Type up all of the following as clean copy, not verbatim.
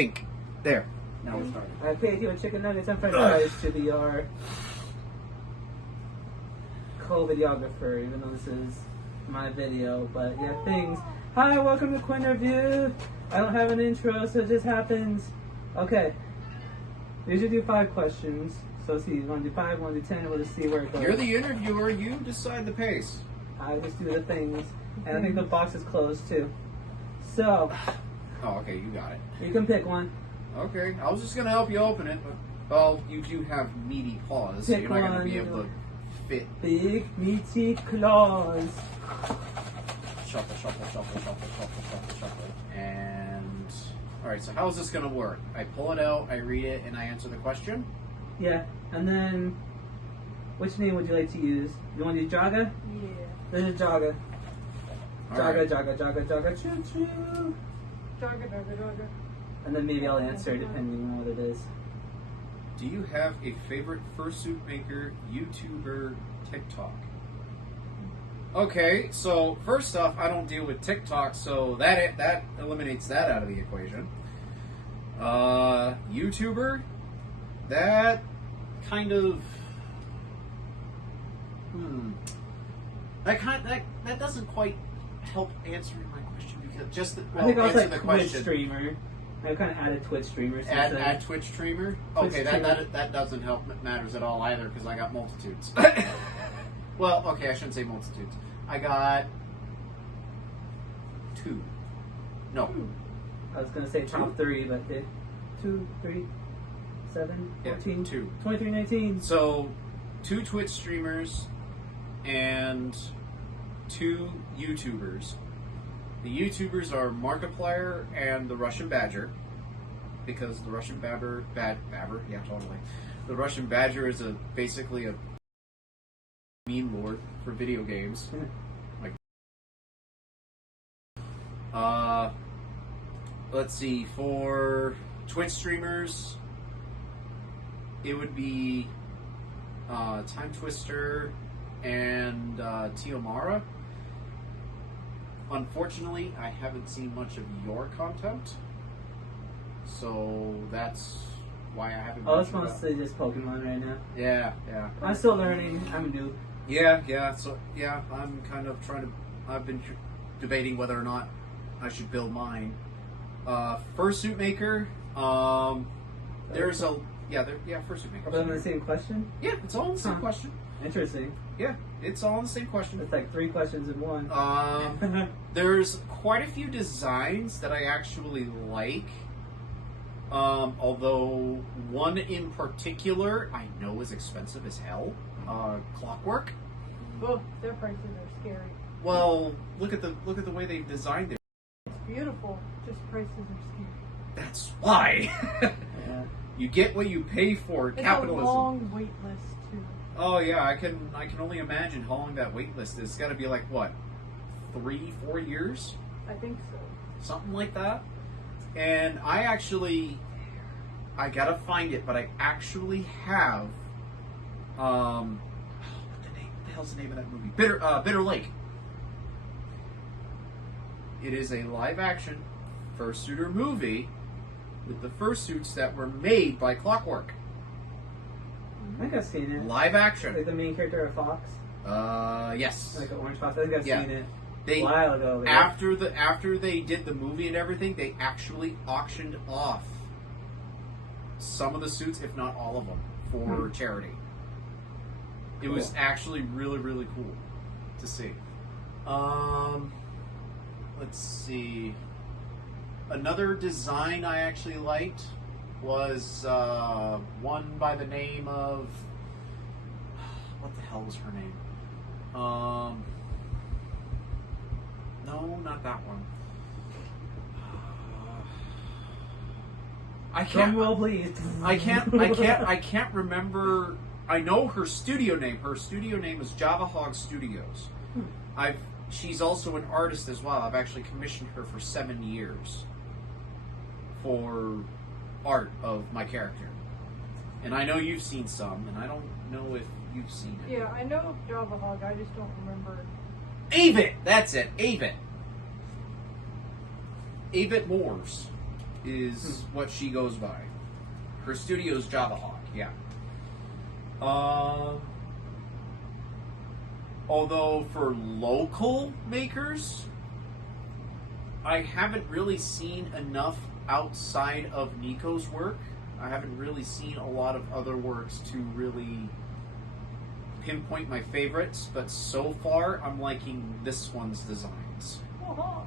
Bink. There. Now we're starting. I paid you a chicken nuggets and french fries to be our co-videographer, even though this is my video. But yeah, things. Hi, welcome to Quinterview. I don't have an intro, so it just happens. Okay. We usually do 5 questions. So let's see, you want to do 5, you want to do 10, we'll just see where it goes. You're the interviewer. You decide the pace. I just do the things. And I think the box is closed too. So. Oh, okay, you got it. You can pick one. Okay, I was just gonna help you open it, but well, you do have meaty paws, so Pick you're not gonna one. be able to fit. Big meaty claws. Shuffle, shuffle, shuffle, shuffle, shuffle, shuffle, shuffle. And alright, so how is this gonna work? I pull it out, I read it, and I answer the question? Yeah, and then which name would you like to use? You want to do Jaga? Yeah. This is Jaga. All Jaga, right. Jaga, Jaga, Jaga, choo choo. Jaga. And then maybe I'll answer depending on what it is. Do you have a favorite fursuit maker, YouTuber, TikTok? Okay, so first off, I don't deal with TikTok, so that eliminates that out of the equation. YouTuber, that kind of that doesn't quite help answering my question because just I think I was answer like the Twitch question. streamer. I kind of added Twitch streamer. Add Twitch streamer. Twitch Okay, streamer. that doesn't help matters at all either because I got multitudes. Well, okay, I shouldn't say multitudes. I got 2. No. I was gonna say top 3, but 2, 3, 7, Yeah, 14, 2. 23, 19. So, 2 Twitch streamers and 2 YouTubers. The YouTubers are Markiplier and the Russian Badger, because the Russian Badger, yeah, totally. The Russian Badger is basically a meme lord for video games. Like, let's see, for Twitch streamers, it would be Time Twister and Tiomara. Unfortunately, I haven't seen much of your content, so that's why I haven't. Oh, it's ventured out. mostly just Pokemon right now. Yeah. I'm still learning. I'm a noob. Yeah. So I'm kind of trying to. I've been debating whether or not I should build mine. Fursuit maker. There's a fursuit maker. Are they on the same question? Yeah, it's all in the same Huh. question. Interesting. Yeah, it's all in the same question. It's like 3 questions in one. There's quite a few designs that I actually like. Although one in particular I know is expensive as hell. Clockwork. Oh, their prices are scary. Well, look at the way they've designed it. It's beautiful, just prices are scary. That's why. Yeah. You get what you pay for. It's Capitalism. a long wait list too. Oh yeah, I can only imagine how long that wait list is. It's got to be like what, 3-4 years, I think so. something like that. And I gotta find it, but I actually have what the hell's the name of that movie? Bitter Lake. It is a live action fursuiter movie with the fursuits that were made by Clockwork. I think I've seen it. Live action. Like the main character of Fox. Yes. Like an orange fox. I think I've Yeah. seen it They a while ago. Yeah. after they did the movie and everything, they actually auctioned off some of the suits, if not all of them, for charity. It was Cool. actually really, really cool to see. Let's see. Another design I actually liked was one by the name of, what the hell was her name? No, not that one. I can't. Drum roll, please. I can't remember. I know her studio name. Her studio name is Java Hog Studios. She's also an artist as well. I've actually commissioned her for 7 years for art of my character. And I know you've seen some, and I don't know if you've seen it. Yeah, I know Java Hog, I just don't remember. Avit! That's it, Avit. Avit Moores. is what she goes by. Her studio's Java Hawk, yeah. Although for local makers, I haven't really seen enough outside of Nico's work. I haven't really seen a lot of other works to really pinpoint my favorites, but so far I'm liking this one's designs. Oh,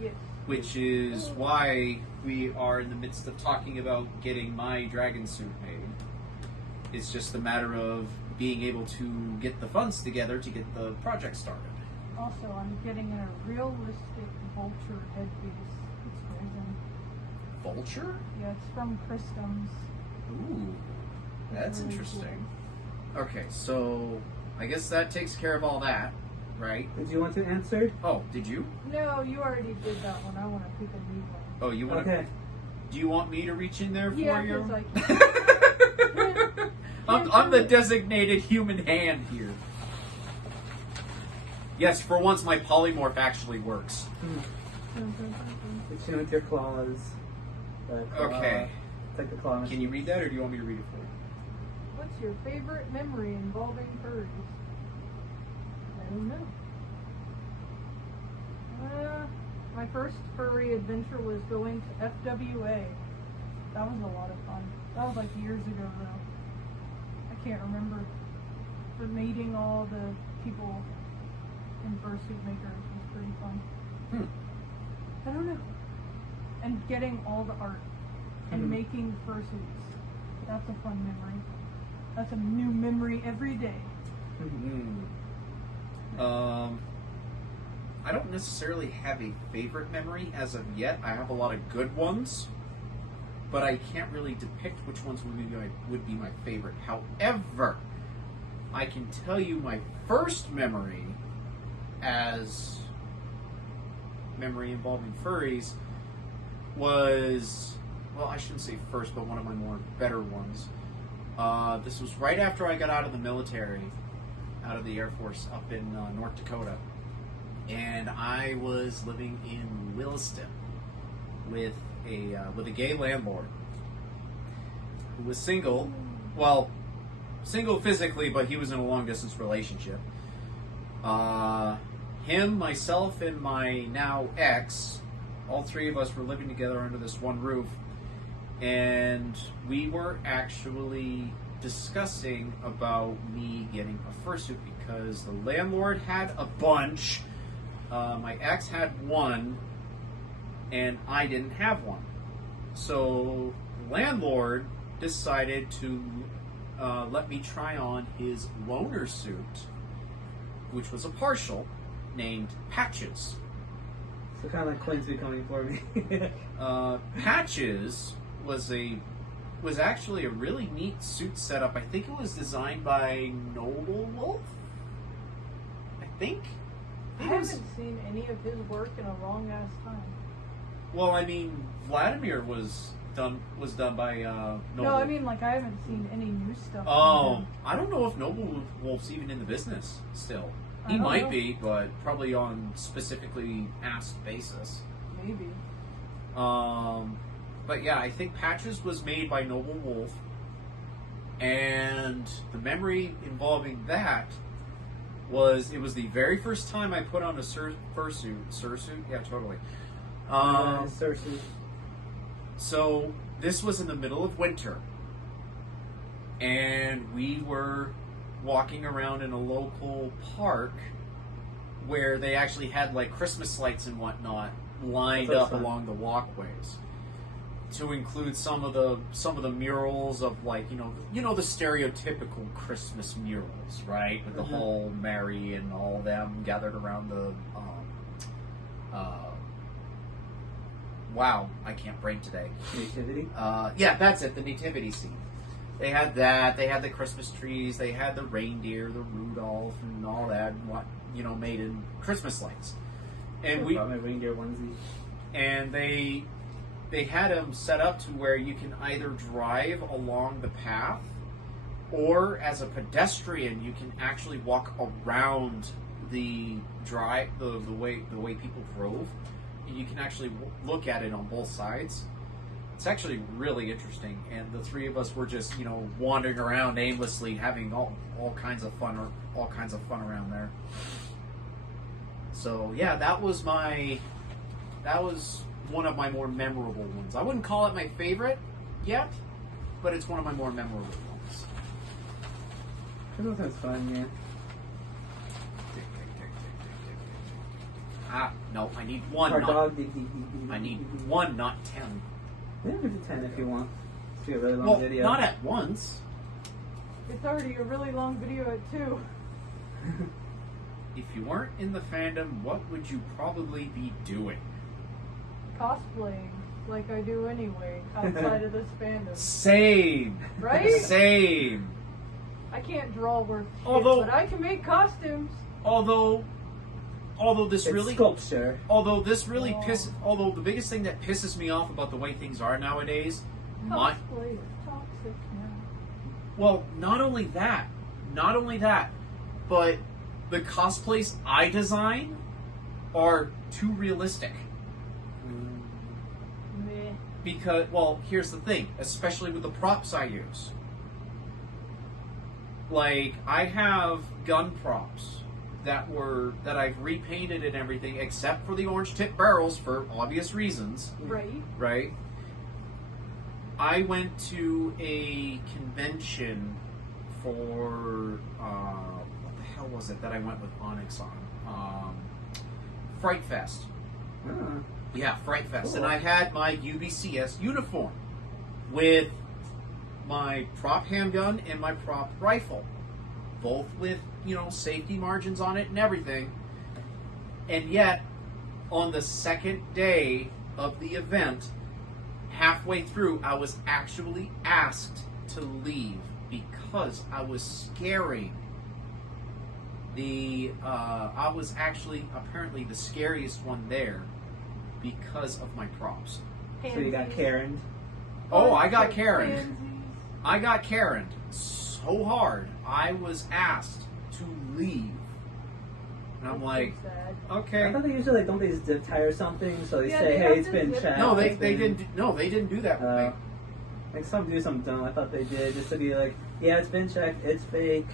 yes. Which is why we are in the midst of talking about getting my dragon suit made. It's just a matter of being able to get the funds together to get the project started. Also, I'm getting a realistic vulture headpiece. It's resin. Vulture? Yeah, it's from Christums. Ooh, that's really interesting. Okay, so I guess that takes care of all that, right? Did you want to answer? Oh, did you? No, you already did that one. I want to pick a new one. Oh, you want? Okay. Do you want me to reach in there for Yeah, you? 'cause I I'm the designated human hand here. Yes, for once my polymorph actually works. Hit you with your claws. Okay. Take the claw. Can you read that, or do you want me to read it for you? What's your favorite memory involving furries? I don't know. My first furry adventure was going to FWA. That was a lot of fun. That was like years ago though. I can't remember. But meeting all the people in fursuit makers was pretty fun. I don't know. And getting all the art and making fursuits. That's a fun memory. That's a new memory every day. I don't necessarily have a favorite memory as of yet. I have a lot of good ones, but I can't really depict which ones would be my favorite. However, I can tell you my first memory as memory involving furries was, well, I shouldn't say first, but one of my more better ones. This was right after I got out of the military, out of the Air Force up in North Dakota. And I was living in Williston with a gay landlord who was single. Well, single physically, but he was in a long distance relationship. Him, myself, and my now ex, all three of us were living together under this one roof, and we were actually discussing about me getting a fursuit because the landlord had a bunch. My ex had one, and I didn't have one. So the landlord decided to let me try on his loaner suit, which was a partial, named Patches. So kind of like Quinn's becoming for me. Patches was actually a really neat suit setup. I think it was designed by Noble Wolf. I think. I haven't seen any of his work in a long ass time. Well, I mean, Vladimir was done by Noble. No, I mean like I haven't seen any new stuff. Oh, from him. I don't know if Noble Wolf's even in the business still. I He don't might know. be, but probably on specifically asked basis. Maybe. But yeah, I think Patches was made by Noble Wolf, and the memory involving that was it was the very first time I put on a fursuit. Yeah, totally. Cersei. So this was in the middle of winter, and we were walking around in a local park where they actually had like Christmas lights and whatnot lined That's up fun. along the walkways to include some of the murals of like you know the stereotypical Christmas murals, right, with the whole Mary and all of them gathered around the wow, I can't brain today. Nativity. Yeah, that's it, the nativity scene. They had that. They had the Christmas trees. They had the reindeer, the Rudolph, and all that. What made in Christmas lights. And I brought my reindeer onesie. and they had them set up to where you can either drive along the path, or as a pedestrian, you can actually walk around the way people drove. you can actually look at it on both sides. It's actually really interesting, and the three of us were just, wandering around aimlessly, having all kinds of fun, around there. So yeah, that was one of my more memorable ones. I wouldn't call it my favorite yet, but it's one of my more memorable ones. That sounds fun, yeah. No, I need one. I need one, not 10. Yeah, we do 10 if you want. Let's do a really long Well, video. not at once. It's already a really long video at 2. If you weren't in the fandom, what would you probably be doing? Cosplaying, like I do anyway, outside of this fandom. Same. Right? Same. I can't draw worth shit, Although- but I can make costumes. Although this It's really sculpture. Although the biggest thing that pisses me off about the way things are nowadays, Cosplay is toxic now. well, not only that, but the cosplays I design are too realistic. Meh. Because, well, here's the thing, especially with the props I use. Like, I have gun props that I've repainted and everything, except for the orange tip barrels for obvious reasons. Right. Right? I went to a convention for what the hell was it that I went with Onyx on? Fright Fest. Oh. Yeah, Fright Fest. Cool. And I had my UBCS uniform with my prop handgun and my prop rifle. Both with, safety margins on it and everything. And yet, on the second day of the event, halfway through, I was actually asked to leave because I was scaring I was actually apparently the scariest one there because of my props. So you got Karen. Oh, I got Karen. Pansies. I got Karen so hard. I was asked to leave. And I'm That's like, so sad. okay. I thought they usually don't they zip tie or something, so they Yeah, say, they hey, have it's to been zip checked. No, it's they been- didn't. No, they didn't do that with me. Like some do, some don't. I thought they did, just to be like, yeah, it's been checked, it's fake.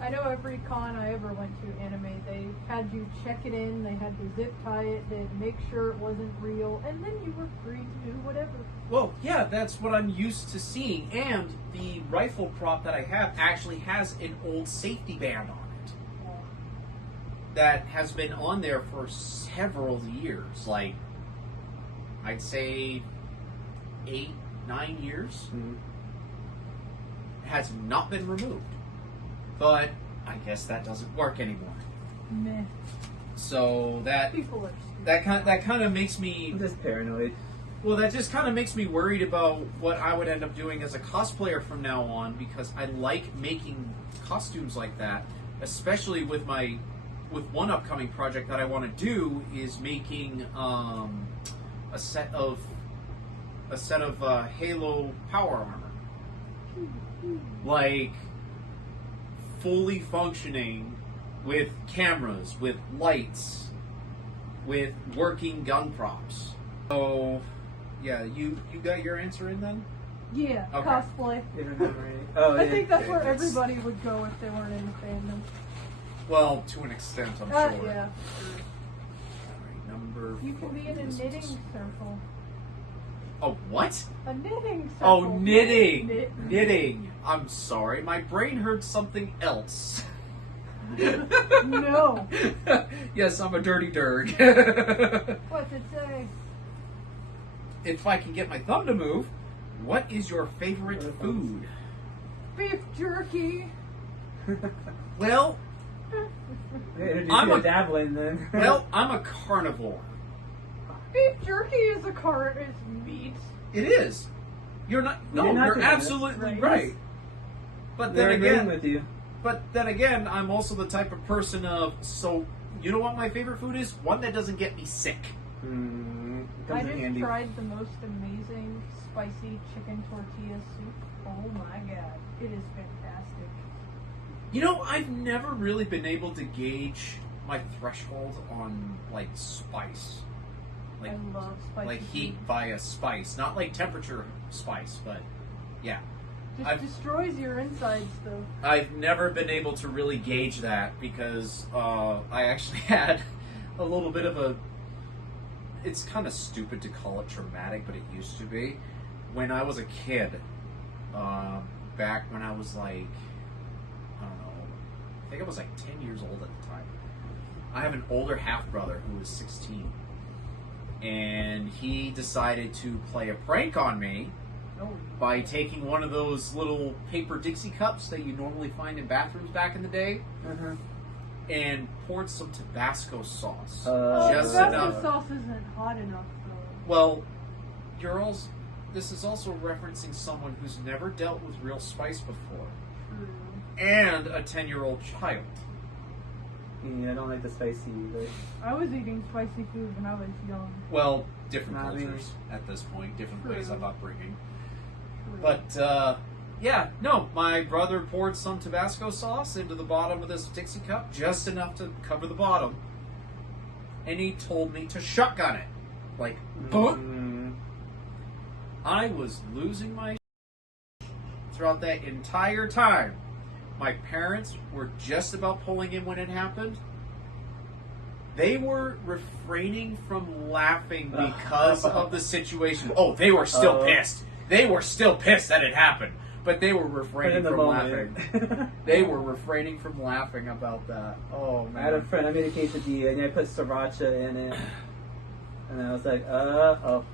I know every con I ever went to anime, they had you check it in, they had to zip tie it, they'd make sure it wasn't real, and then you were free to do whatever. Well, yeah, that's what I'm used to seeing. And the rifle prop that I have actually has an old safety band on it that has been on there for several years. Like, I'd say 8, 9 years. Mm. Has not been removed. But I guess that doesn't work anymore. Meh. So that People are stupid. that kind of makes me. I'm just paranoid. Well, that just kind of makes me worried about what I would end up doing as a cosplayer from now on, because I like making costumes like that, especially with one upcoming project that I want to do is making a set of Halo power armor, like fully functioning with cameras, with lights, with working gun props. So, yeah, you got your answer in then? Yeah, Okay. cosplay. Even memory. Oh, I yeah. think that's where It's- everybody would go if they weren't in the fandom. Well, to an extent, I'm sure. Yeah. Alright, number. You can be in a 14. knitting circle. Oh, what? A knitting circle. Oh, knitting. Knit. Knitting. I'm sorry, my brain heard something else. No. Yes, I'm a dirty dirg. What's it say? If I can get my thumb to move, what is your favorite food? Beef jerky. Well, Introduce I'm you a- to dabbling then. I'm a carnivore. Beef jerky is meat. It is. You're not. No, You're not you're doing it. absolutely Right. right. But They're then agreeing again, with you. I'm also the type of person of, so, you know what my favorite food is? One that doesn't get me sick. I Comes in just handy. tried the most amazing spicy chicken tortilla soup. Oh my god, it is fantastic. You know, I've never really been able to gauge my threshold on, like, spice. Like, I love spicy like heat food. via spice, not like temperature spice, but yeah. Just I've- destroys your insides, though. I've never been able to really gauge that because I actually had a little bit of a. It's kind of stupid to call it traumatic, but it used to be. When I was a kid, back when I was like, I don't know, I think I was like 10 years old at the time. I have an older half brother who was 16, and he decided to play a prank on me Oh. by taking one of those little paper Dixie cups that you normally find in bathrooms back in the day Uh-huh. and poured some Tabasco sauce. Oh, Just Tabasco enough. sauce isn't hot enough, though. Well, this is also referencing someone who's never dealt with real spice before True. and a 10-year-old child. Yeah, I don't like the spicy either. I was eating spicy food when I was young. Well, different Not cultures at this point, different ways True. of upbringing. True. But, yeah, no, my brother poured some Tabasco sauce into the bottom of this Dixie cup, just enough to cover the bottom, and he told me to shotgun it. Like, boom! Mm. I was losing my throughout that entire time. My parents were just about pulling in when it happened. They were refraining from laughing because of the situation. Oh, they were still pissed. They were still pissed that it happened. But they were But in refraining the from moment. laughing. They were refraining from laughing about that. Oh, I had a man. friend, I made a quesadilla, and I put sriracha in it. And I was like, oh.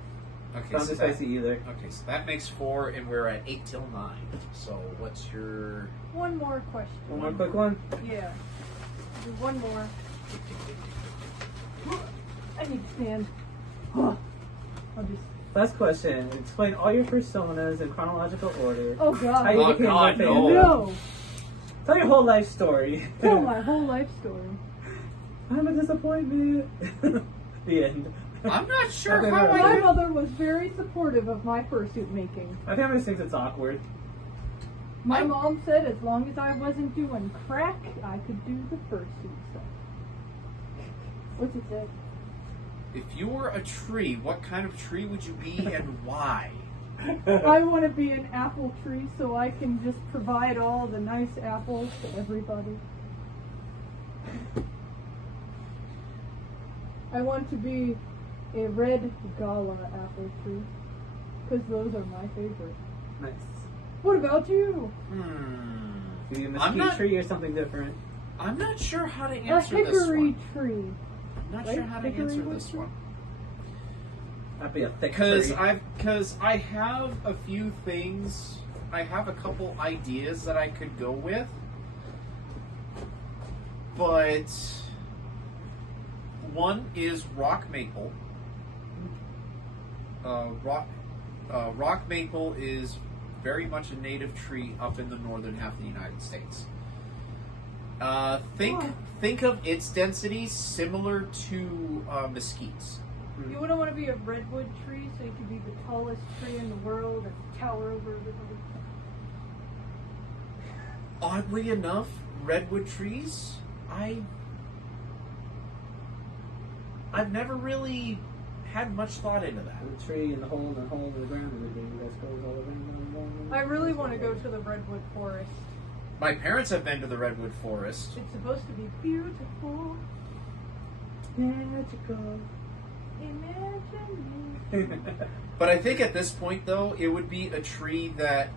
Okay, Not so too spicy either. okay, so that makes 4, and we're at 8 till 9. So what's your... One more question. One more quick one. Yeah. Do one more. I need to stand. I'll just. Last question. Explain all your personas in chronological order. Oh God. How you Oh, became God, a fan. no. No. Tell your whole life story. Tell my whole life story. I'm a disappointment. The end. I'm not sure Okay, how right. My I... mother was very supportive of my fursuit making. My family just thinks it's awkward. My mom said as long as I wasn't doing crack, I could do the fursuit stuff. What's it say? If you were a tree, what kind of tree would you be and why? I want to be an apple tree so I can just provide all the nice apples to everybody. I want to be a red gala apple tree because those are my favorite. Nice. What about you? Be a I'm mesquite not- tree or something different. I'm not sure how to A answer this hickory one. tree. I'm not right? sure how to Hickory answer wood this tree? one. That'd be a thick Because tree. I have a few things. I have a couple ideas that I could go with, but one is rock maple. Rock maple is very much a native tree up in the northern half of the United States. Think of its density similar to mesquites. You wouldn't want to be a redwood tree so you could be the tallest tree in the world and tower over everybody. Oddly enough, redwood trees, I've never really had much thought into that. The tree and the hole in the ground and everything. You guys goes all around. I really want to go to the redwood forest. My parents have been to the redwood forest. It's supposed to be beautiful. Magical. Imagine But I think at this point, though, it would be a tree that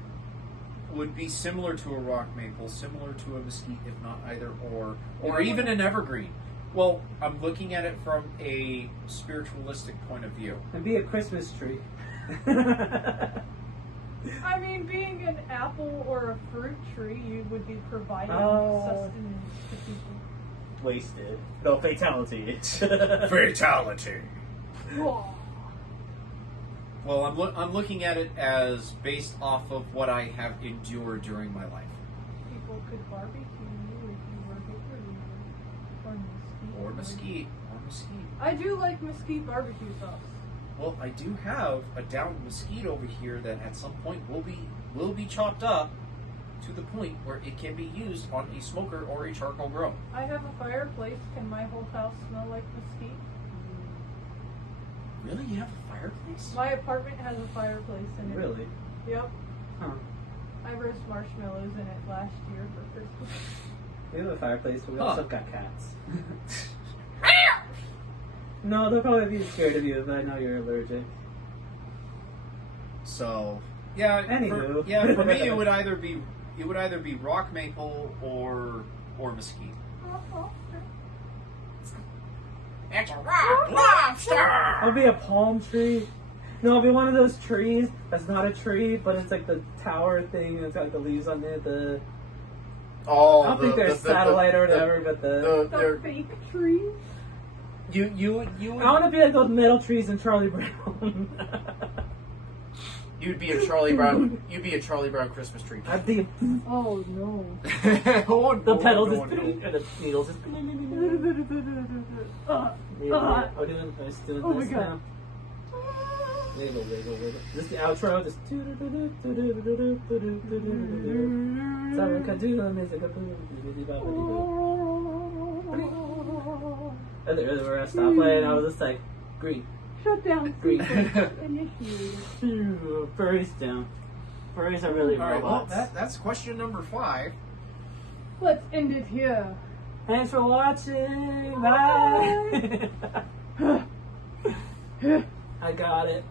would be similar to a rock maple, similar to a mesquite, if not either or even an evergreen. Well, I'm looking at it from a spiritualistic point of view. And be a Christmas tree. I mean, being an apple or a fruit tree, you would be providing Oh. sustenance to people. Wasted. No, fatality. Fatality. Whoa. Well, I'm looking at it as based off of what I have endured during my life. People could barbecue you if you were hickory or mesquite. Or mesquite. I do like mesquite barbecue sauce. Well, I do have a downed mesquite over here that at some point will be chopped up to the point where it can be used on a smoker or a charcoal grill. I have a fireplace. Can my whole house smell like mesquite? Really? You have a fireplace? My apartment has a fireplace in it. Really? Yep. Huh. I roast marshmallows in it last year for Christmas. We have a fireplace, but we Huh. also got cats. No, they'll probably be scared of you, but I know you're allergic. So, yeah. Anywho. For me, it would either be rock maple or mesquite. It's a rock lobster. It'll be a palm tree. No, it'll be one of those trees that's not a tree, but it's like the tower thing. It's got like the leaves on it. Oh, I don't think they're satellite or whatever, but The the fake tree. you I want to be like those metal trees in Charlie Brown. You'd be a Charlie Brown. You'd be a Charlie Brown Christmas tree. I'd be Oh no. Oh, the no, petals no, just no. and the needles just. I'm doing this Oh my God. now. Wiggle, wiggle, wiggle. This is the outro. Just. And they were gonna stop playing. I was just like, green. Shut down. Green. Initiated. Furries down. Furries are really All right, well, robots. that's question number 5. Let's end it here. Thanks for watching. Bye. I got it.